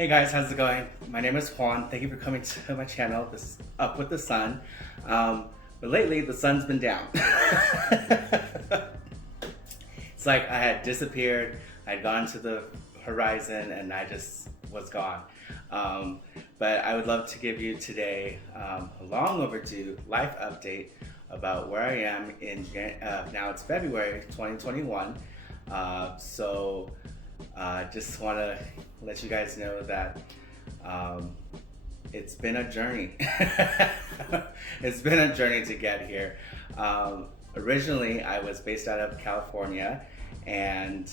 Hey guys, how's it going? My name is Juan. Thank you for coming to my channel. This is Up with the Sun. But lately, the sun's been down. It's like I had disappeared, I'd gone to the horizon, and I just was gone. But I would love to give you today a long overdue life update about where I am in, now it's February 2021. Just want to let you guys know that it's been a journey. It's been a journey to get here. Originally, I was based out of California, and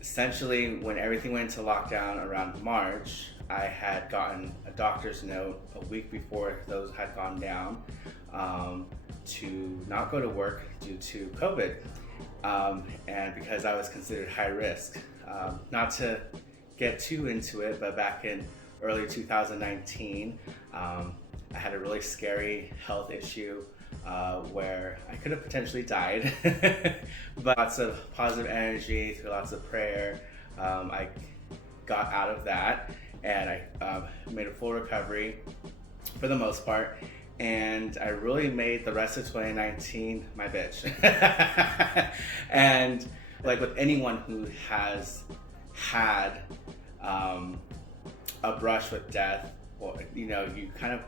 essentially when everything went into lockdown around March, I had gotten a doctor's note a week before those had gone down to not go to work due to COVID. And because I was considered high risk. Not to get too into it, but back in early 2019, I had a really scary health issue where I could have potentially died. But lots of positive energy, through lots of prayer, I got out of that, and I made a full recovery for the most part. And I really made the rest of 2019 my bitch. And like with anyone who has had a brush with death, or you kind of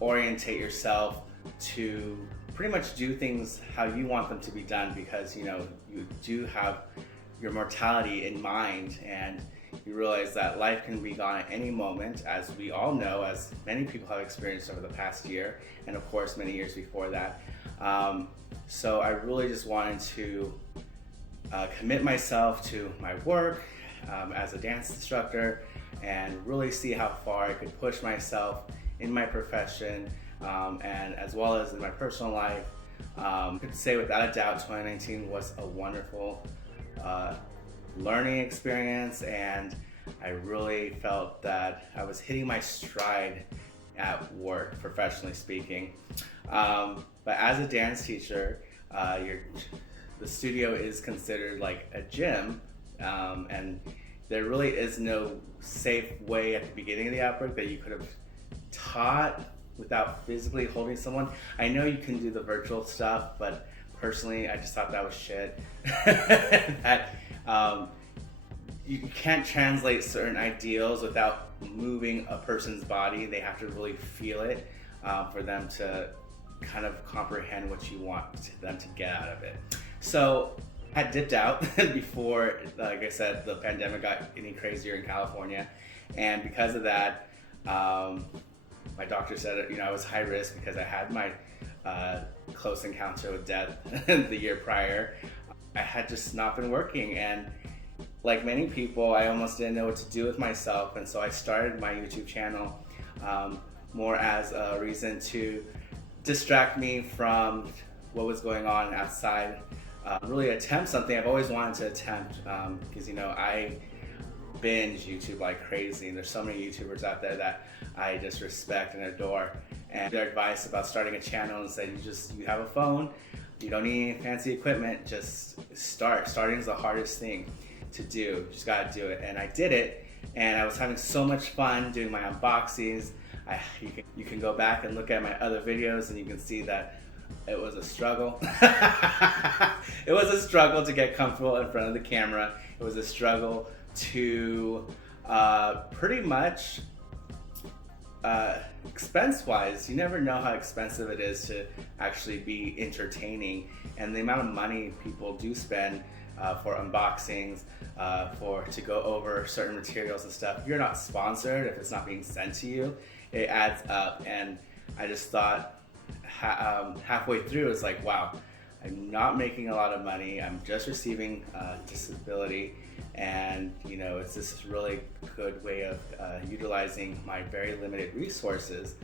orientate yourself to pretty much do things how you want them to be done, because you do have your mortality in mind, and you realize that life can be gone at any moment, as we all know, as many people have experienced over the past year, and of course many years before that. So I really just wanted to commit myself to my work as a dance instructor, and really see how far I could push myself in my profession, and as well as in my personal life. I could say without a doubt 2019 was a wonderful learning experience, and I really felt that I was hitting my stride at work, professionally speaking. But as a dance teacher, the studio is considered like a gym, and there really is no safe way at the beginning of the outbreak that you could have taught without physically holding someone. I know you can do the virtual stuff, but personally, I just thought that was shit. That you can't translate certain ideals without moving a person's body. They have to really feel it for them to kind of comprehend what you want them to get out of it. So I had dipped out before, like I said, the pandemic got any crazier in California. And because of that, my doctor said I was high risk because I had my close encounter with death the year prior. I had just not been working, and like many people, I almost didn't know what to do with myself, and so I started my YouTube channel more as a reason to distract me from what was going on outside. Really attempt something I've always wanted to attempt, because I binge YouTube like crazy, and there's so many YouTubers out there that I just respect and adore. And their advice about starting a channel and said, you have a phone, you don't need any fancy equipment, just start. Starting is the hardest thing to do. You just gotta do it. And I did it, and I was having so much fun doing my unboxings. You can go back and look at my other videos, and you can see that it was a struggle. It was a struggle to get comfortable in front of the camera. It was a struggle to pretty much expense-wise, you never know how expensive it is to actually be entertaining, and the amount of money people do spend for unboxings, to go over certain materials and stuff. If you're not sponsored, if it's not being sent to you, it adds up. And I just thought halfway through, it's like, wow, I'm not making a lot of money. I'm just receiving disability, and it's this really good way of utilizing my very limited resources.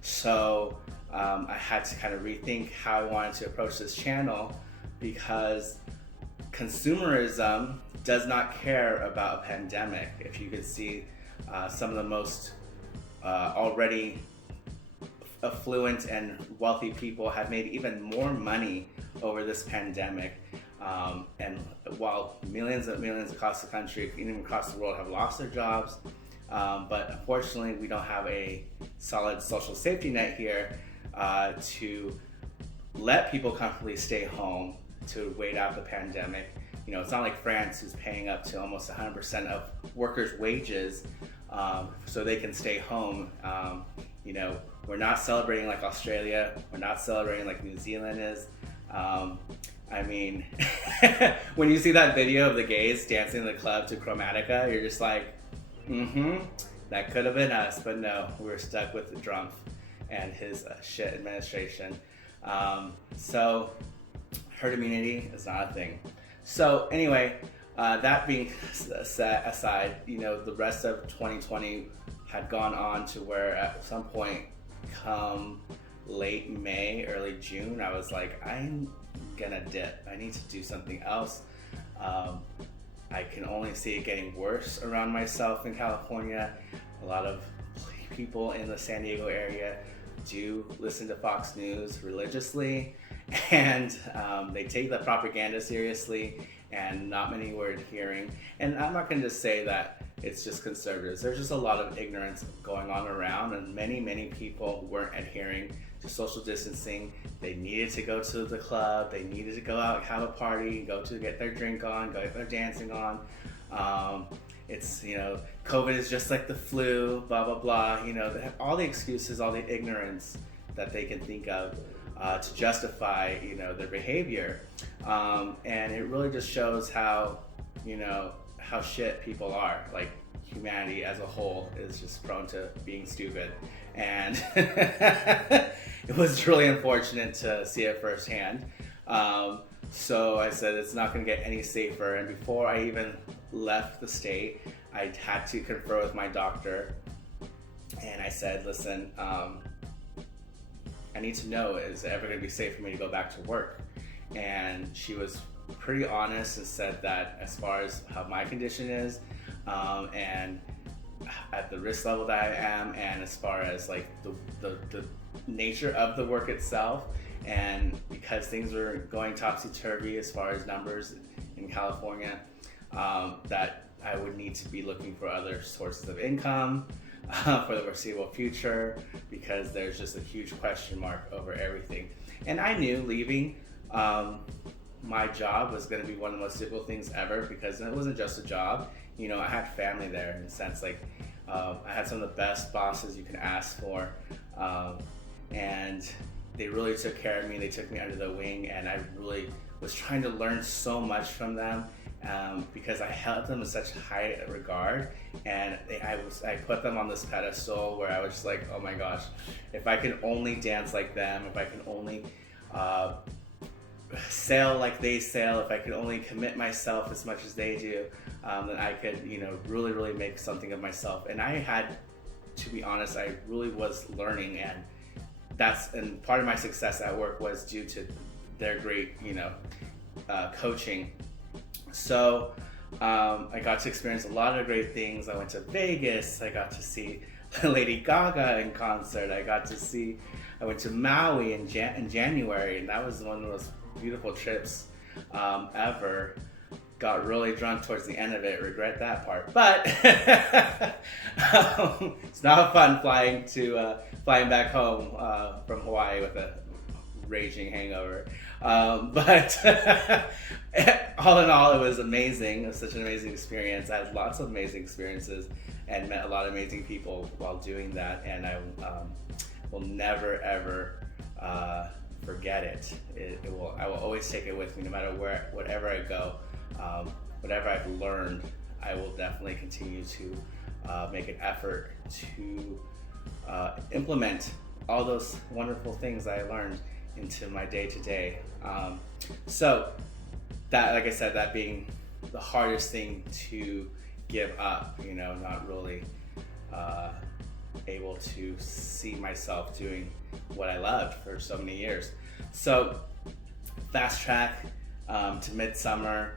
So I had to kind of rethink how I wanted to approach this channel, because consumerism does not care about a pandemic. If you could see some of the most already affluent and wealthy people have made even more money over this pandemic. And while millions and millions across the country, even across the world, have lost their jobs, but unfortunately we don't have a solid social safety net here to let people comfortably stay home to wait out the pandemic. You know, it's not like France, who's paying up to almost 100% of workers' wages so they can stay home. You know, we're not celebrating like Australia. We're not celebrating like New Zealand is. I mean, when you see that video of the gays dancing in the club to Chromatica, you're just like, that could have been us, but no, we're stuck with Trump and his shit administration. So herd immunity is not a thing. So anyway, that being set aside, you know, the rest of 2020 had gone on to where at some point come late May, early June, I was like, I'm gonna dip. I need to do something else. I can only see it getting worse around myself in California. A lot of people in the San Diego area do listen to Fox News religiously, and they take the propaganda seriously, and not many were adhering. And I'm not going to just say that it's just conservatives. There's just a lot of ignorance going on around, and many people weren't adhering to social distancing. They needed to go to the club, they needed to go out, have a party, go to get their drink on, go get their dancing on. It's, you know, COVID is just like the flu, blah, blah, blah. You know, they have all the excuses, all the ignorance that they can think of to justify, you know, their behavior. And it really just shows how, you know, how shit people are. Like, humanity as a whole is just prone to being stupid. And it was really unfortunate to see it firsthand. So I said, it's not going to get any safer. And before I even left the state, I had to confer with my doctor. And I said, listen, I need to know, is it ever going to be safe for me to go back to work? And she was pretty honest and said that as far as how my condition is, and at the risk level that I am, and as far as like the nature of the work itself, and because things were going topsy-turvy as far as numbers in California, that I would need to be looking for other sources of income for the foreseeable future, because there's just a huge question mark over everything. And I knew leaving my job was going to be one of the most difficult things ever, because it wasn't just a job. You know, I had family there, in a sense. Like, I had some of the best bosses you can ask for, and they really took care of me. They took me under the wing, and I really was trying to learn so much from them, because I held them in such high regard, and I put them on this pedestal where I was just like, oh my gosh, if I can only dance like them, if I can only sail like they sail, if I could only commit myself as much as they do, then I could, you know, really make something of myself. And I had, to be honest, I really was learning, and part of my success at work was due to their great, you know, coaching. So I got to experience a lot of great things. I went to Vegas. I got to see Lady Gaga in concert. I went to Maui in January, and that was one of the most beautiful trips ever. Got really drunk towards the end of it. Regret that part, but it's not fun flying back home from Hawaii with a raging hangover. But all in all, it was amazing. It was such an amazing experience. I had lots of amazing experiences and met a lot of amazing people while doing that, and I will never ever forget it. I will always take it with me, no matter whatever I go. Whatever I've learned, I will definitely continue to make an effort to implement all those wonderful things I learned into my day-to-day. So that, like I said, that being the hardest thing to give up, you know, not really able to see myself doing what I loved for so many years. So fast track to midsummer,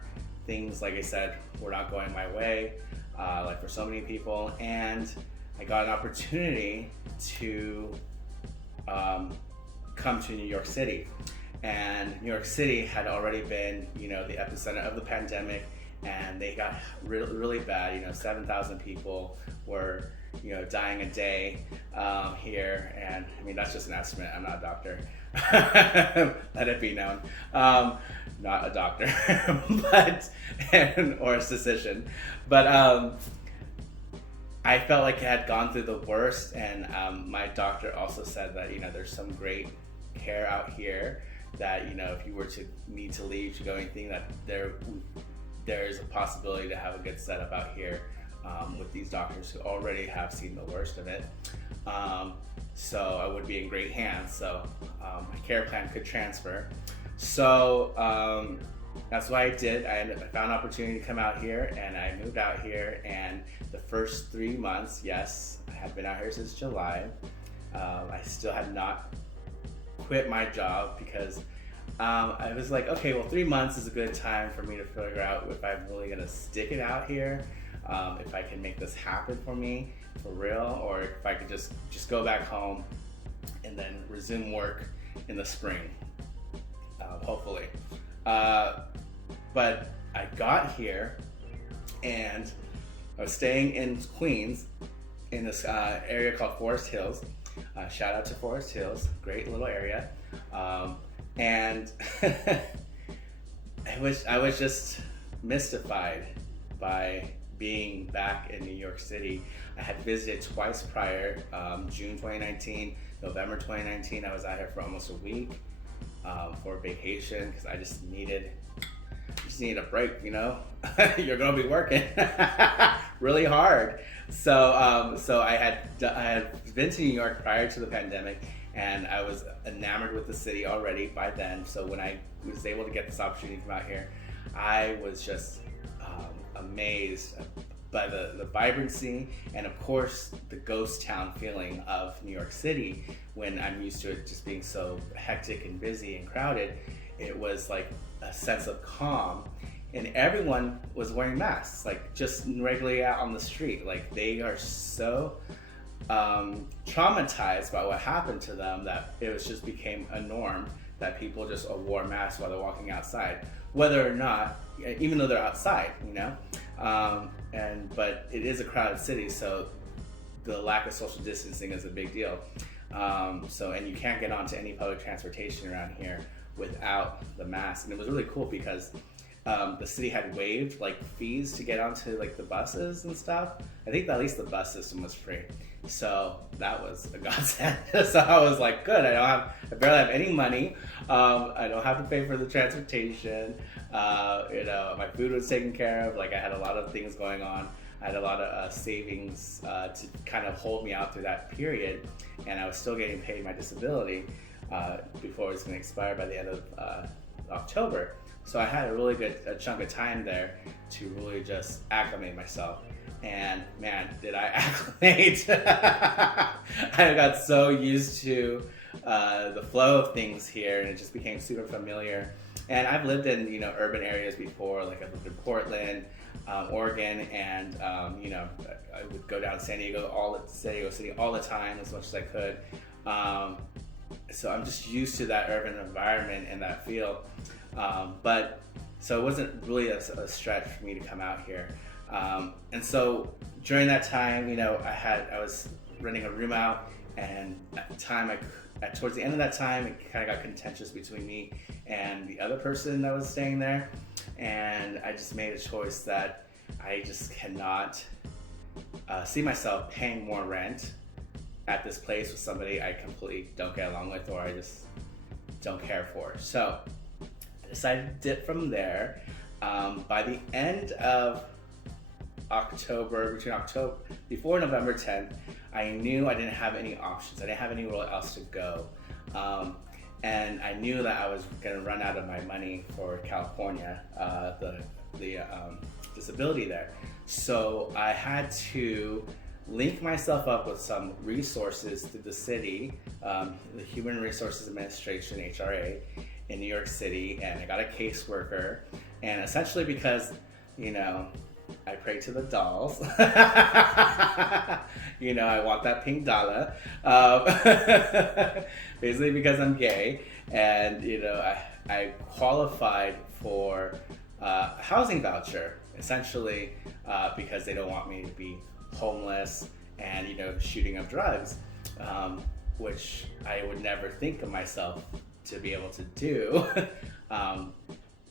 things, like I said, were not going my way, like for so many people, and I got an opportunity to come to New York City. and New York City had already been, the epicenter of the pandemic, and they got really bad. 7,000 people were, dying a day here, and I mean that's just an estimate. I'm not a doctor. Let it be known. Not a doctor, or a physician, but I felt like it had gone through the worst, and my doctor also said that there's some great care out here that if you were to need to leave to go anything, that there is a possibility to have a good setup out here with these doctors who already have seen the worst of it. So I would be in great hands. So my care plan could transfer. So that's what I did. I found an opportunity to come out here, and I moved out here. And the first 3 months, yes, I had been out here since July. I still had not quit my job because I was like, okay, well, 3 months is a good time for me to figure out if I'm really gonna stick it out here, if I can make this happen for me for real, or if I could just go back home and then resume work in the spring, hopefully. But I got here and I was staying in Queens in this area called Forest Hills. Shout out to Forest Hills, great little area. And I was just mystified by being back in New York City. I had visited twice prior, June 2019, November 2019. I was out here for almost a week for vacation because I just needed a break, You're gonna be working really hard. So I had been to New York prior to the pandemic, and I was enamored with the city already by then. So when I was able to get this opportunity to come out here, I was just amazed by the vibrancy and of course the ghost town feeling of New York City. When I'm used to it just being so hectic and busy and crowded, it was like a sense of calm, and everyone was wearing masks, like just regularly out on the street. Like they are so traumatized by what happened to them that it was just became a norm that people just wore masks while they're walking outside, whether or not, even though they're outside, but it is a crowded city, so the lack of social distancing is a big deal. And you can't get onto any public transportation around here without the mask. And it was really cool because the city had waived like fees to get onto like the buses and stuff. I think that at least the bus system was free. So that was a godsend. So I was like, good, I barely have any money. I don't have to pay for the transportation. My food was taken care of. Like I had a lot of things going on. I had a lot of savings to kind of hold me out through that period. And I was still getting paid my disability before it was going to expire by the end of October. So I had a really good chunk of time there to really just acclimate myself. And man, did I acclimate. I got so used to the flow of things here, and it just became super familiar. And I've lived in, urban areas before, like I've lived in Portland, Oregon, and, I would go down to San Diego City all the time as much as I could. So I'm just used to that urban environment and that feel. So it wasn't really a stretch for me to come out here. And so during that time, I was renting a room out, and at the time, towards the end of that time, it kind of got contentious between me and the other person that was staying there. And I just made a choice that I just cannot see myself paying more rent at this place with somebody I completely don't get along with, or I just don't care for. So I decided to dip from there. By the end of before November 10th, I knew I didn't have any options. I didn't have anywhere else to go. And I knew that I was gonna run out of my money for California, the disability there. So I had to link myself up with some resources through the city, the Human Resources Administration, HRA, in New York City, and I got a caseworker. And essentially because, I pray to the dolls. I want that pink dollar. Basically because I'm gay. and I qualified for a housing voucher, essentially because they don't want me to be homeless and shooting up drugs, which I would never think of myself to be able to do,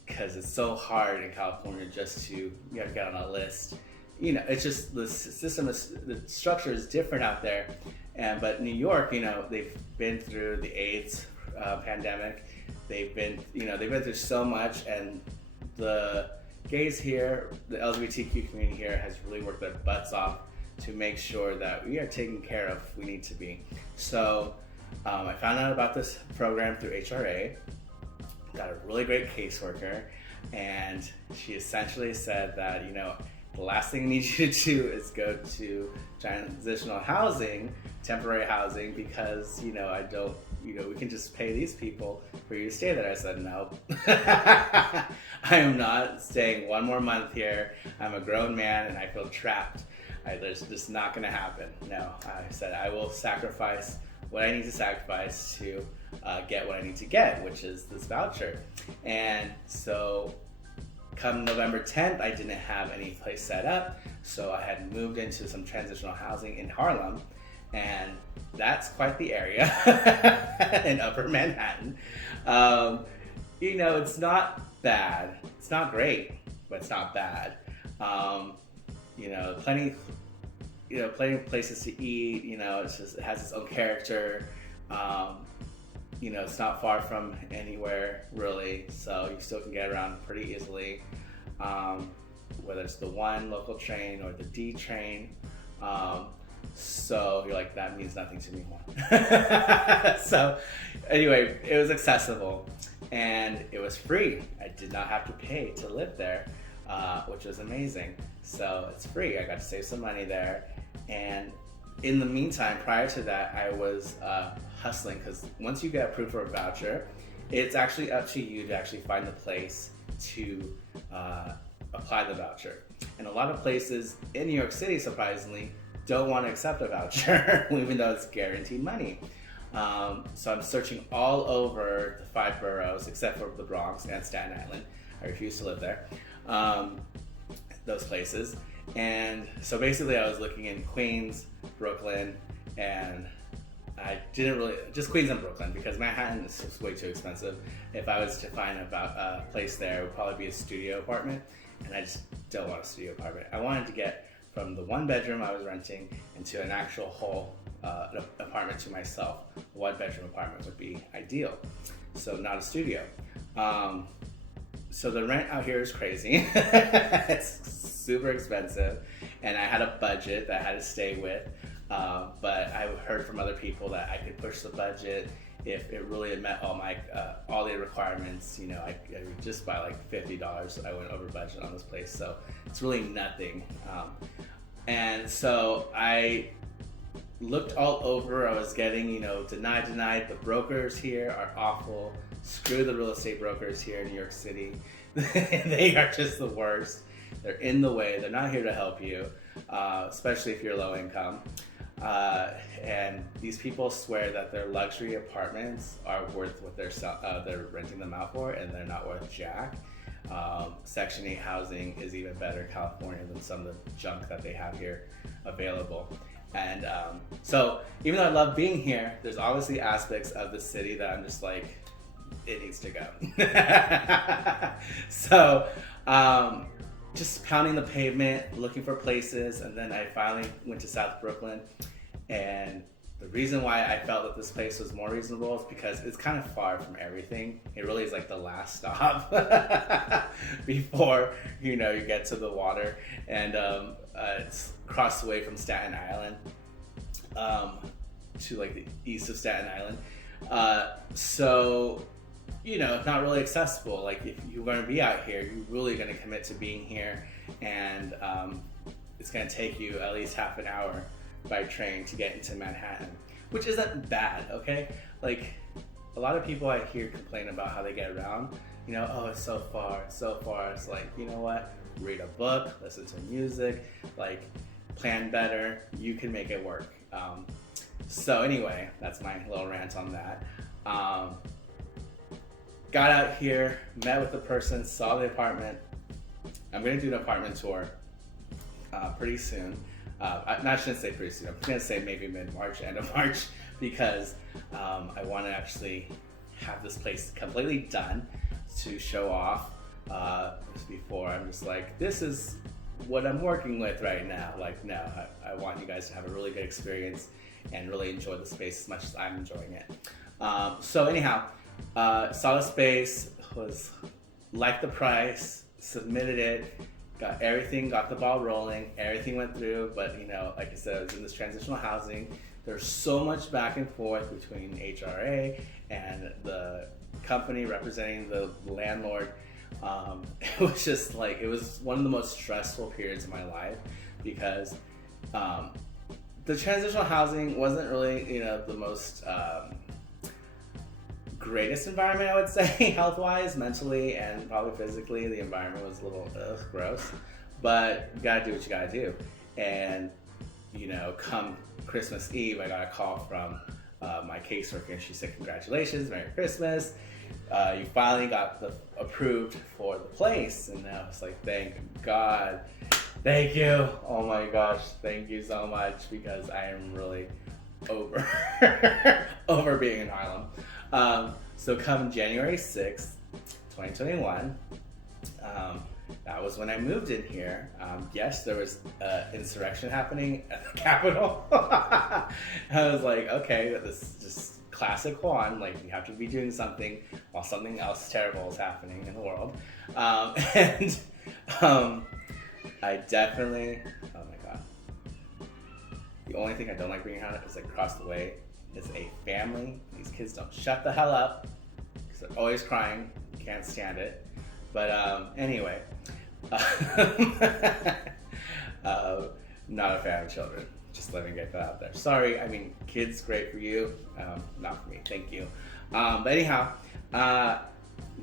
because it's so hard in California just to get on a list. It's just the system the structure is different out there, but New York, they've been through the AIDS pandemic. They've been through so much, and the gays here, the LGBTQ community here has really worked their butts off to make sure that we are taken care of. We need to be. So I found out about this program through HRA, got a really great caseworker, and she essentially said that, the last thing I need you to do is go to transitional housing, temporary housing, because, I don't, we can just pay these people for you to stay there. I said, no, I am not staying one more month here. I'm a grown man and I feel trapped. There's just not going to happen. No, I said I will sacrifice what I need to sacrifice to get what I need to get, which is this voucher. And so come November 10th, I didn't have any place set up, so I had moved into some transitional housing in Harlem, and that's quite the area in Upper Manhattan. It's not bad. It's not great, but it's not bad. Plenty of places to eat. It has its own character. It's not far from anywhere really, so you still can get around pretty easily, whether it's the 1 local train or the D train. So you're like, that means nothing to me. So anyway, it was accessible and it was free. I did not have to pay to live there, which was amazing. So it's free. I got to save some money there. And in the meantime, prior to that, I was hustling, because once you get approved for a voucher, it's actually up to you to actually find the place to apply the voucher. And a lot of places in New York City, surprisingly, don't want to accept a voucher, even though it's guaranteed money. So I'm searching all over the 5 boroughs, except for the Bronx and Staten Island. I refuse to live there. Those places. And so basically I was looking in Queens, Brooklyn, and I didn't really, just Queens and Brooklyn, because Manhattan is just way too expensive. If I was to find a place there, it would probably be a studio apartment, and I just don't want a studio apartment. I wanted to get from the 1 bedroom I was renting into an actual whole apartment to myself. A 1 bedroom apartment would be ideal, so not a studio. So the rent out here is crazy. It's super expensive, and I had a budget that I had to stay with, but I heard from other people that I could push the budget if it really had met all the requirements. I just by like $50 I went over budget on this place, so it's really nothing. And so I looked all over. I was getting denied. The brokers here are awful. Screw the real estate brokers here in New York City. They are just the worst. They're in the way. They're not here to help you, especially if you're low income. And these people swear that their luxury apartments are worth what they're renting them out for, and they're not worth jack. Section 8 housing is even better in California than some of the junk that they have here available. And so even though I love being here, there's obviously aspects of the city that I'm just like, it needs to go. So just pounding the pavement, looking for places, and then I finally went to South Brooklyn. And the reason why I felt that this place was more reasonable is because it's kind of far from everything. It really is like the last stop before you get to the water. And it's across the way from Staten Island, to like the east of Staten Island. So it's not really accessible. Like, if you're going to be out here, you're really going to commit to being here, and it's going to take you at least half an hour by train to get into Manhattan, which isn't bad, okay? Like, a lot of people I hear complain about how they get around, oh, it's so far, it's so far. It's like, you know what? Read a book, listen to music, like, plan better. You can make it work. So anyway, that's my little rant on that. got out here, met with the person, saw the apartment. I'm gonna do an apartment tour pretty soon. I shouldn't say pretty soon. I'm gonna say maybe mid-March, end of March, because I want to actually have this place completely done to show off. Before I'm just like, this is what I'm working with right now. Like, no, I want you guys to have a really good experience and really enjoy the space as much as I'm enjoying it. So anyhow, saw the space, was liked the price, submitted it, got everything, got the ball rolling, everything went through. But you know, like I said, I was in this transitional housing. There's so much back and forth between HRA and the company representing the landlord. It was just like, it was one of the most stressful periods of my life, because the transitional housing wasn't really, you know, the most greatest environment, I would say, health-wise, mentally, and probably physically. The environment was a little gross, but you gotta do what you gotta do. And you know, come Christmas Eve, I got a call from my caseworker, and she said, "Congratulations, Merry Christmas. You finally got approved for the place." And I was like, thank God, thank you. Oh my gosh, thank you so much, because I am really over over being in Harlem. So come January 6th, 2021, that was when I moved in here. Yes, there was insurrection happening at the Capitol. I was like, okay, this is just classic Juan. Like, you have to be doing something while something else terrible is happening in the world. I definitely, oh my God. The only thing I don't like being around is like across the way is a family. These kids don't shut the hell up because they're always crying. Can't stand it. But anyway, not a fan of children. Just let me get that out there. Sorry, I mean, kids, great for you. Not for me, thank you. But anyhow,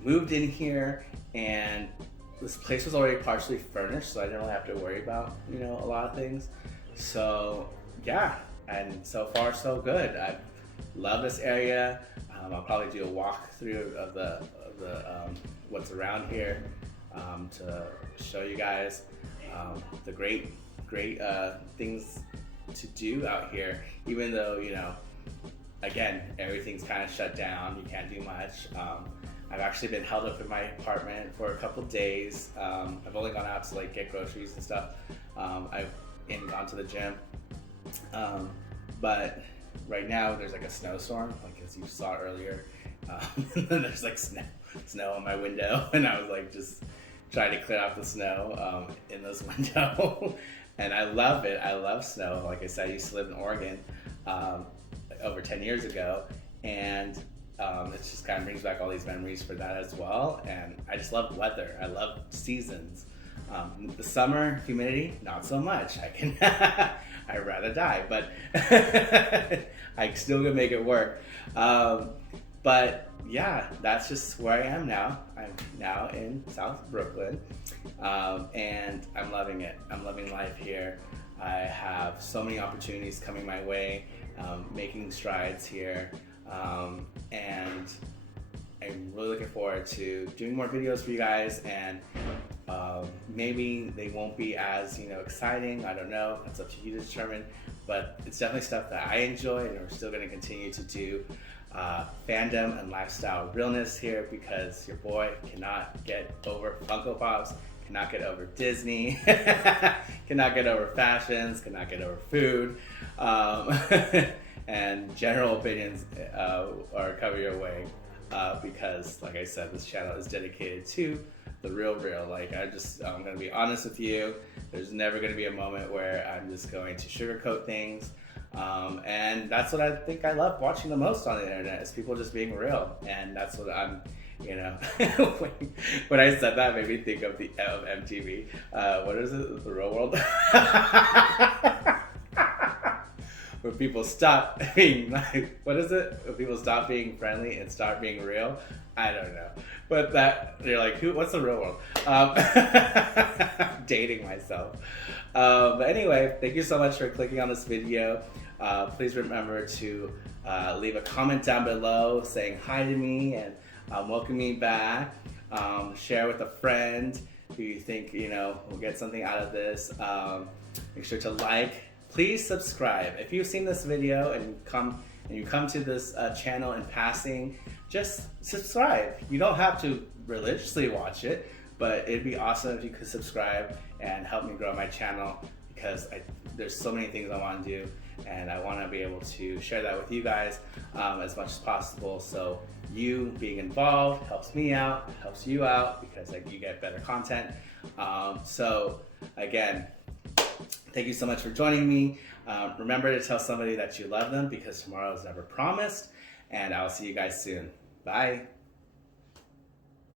moved in here, and this place was already partially furnished, so I didn't really have to worry about, you know, a lot of things. So yeah, and so far so good. I love this area. I'll probably do a walkthrough of the what's around here to show you guys the great things to do out here, even though, you know, again, everything's kind of shut down. You can't do much. I've actually been held up in my apartment for a couple days. I've only gone out to like get groceries and stuff. I've gone to the gym. But right now there's like a snowstorm, like as you saw earlier. There's like snow on my window, and I was like just trying to clear out the snow in this window. And I love it. I love snow. Like I said, I used to live in Oregon over 10 years ago, and it just kind of brings back all these memories for that as well. And I just love weather. I love seasons. The summer humidity, not so much. I can I'd rather die, but I still can make it work. But yeah, that's just where I am now. I'm now in South Brooklyn, and I'm loving it. I'm loving life here. I have so many opportunities coming my way, making strides here, and I'm really looking forward to doing more videos for you guys. And maybe they won't be as, you know, exciting. I don't know. That's up to you to determine. But it's definitely stuff that I enjoy, and we're still going to continue to do fandom and lifestyle realness here, because your boy cannot get over Funko Pops, cannot get over Disney, cannot get over fashions, cannot get over food, and general opinions are coming your way, because, like I said, this channel is dedicated to the real. Like, I'm gonna be honest with you. There's never gonna be a moment where I'm just going to sugarcoat things. And that's what I think I love watching the most on the internet, is people just being real. And that's what I'm, you know, when I said that, made me think of MTV. What is it? The Real World? Where people stop being like, what is it? Where people stop being friendly and start being real. I don't know. But that, you're like, what's the real world? Dating myself. But anyway, thank you so much for clicking on this video. Please remember to leave a comment down below saying hi to me, and welcome me back. Share with a friend who you think will get something out of this. Make sure to like. Please subscribe. If you've seen this video and you come to this channel in passing, just subscribe. You don't have to religiously watch it, but it'd be awesome if you could subscribe and help me grow my channel, because there's so many things I want to do, and I want to be able to share that with you guys as much as possible. So you being involved helps me out, helps you out, because you get better content. So again, thank you so much for joining me. Remember to tell somebody that you love them, because tomorrow is never promised, and I'll see you guys soon. Bye.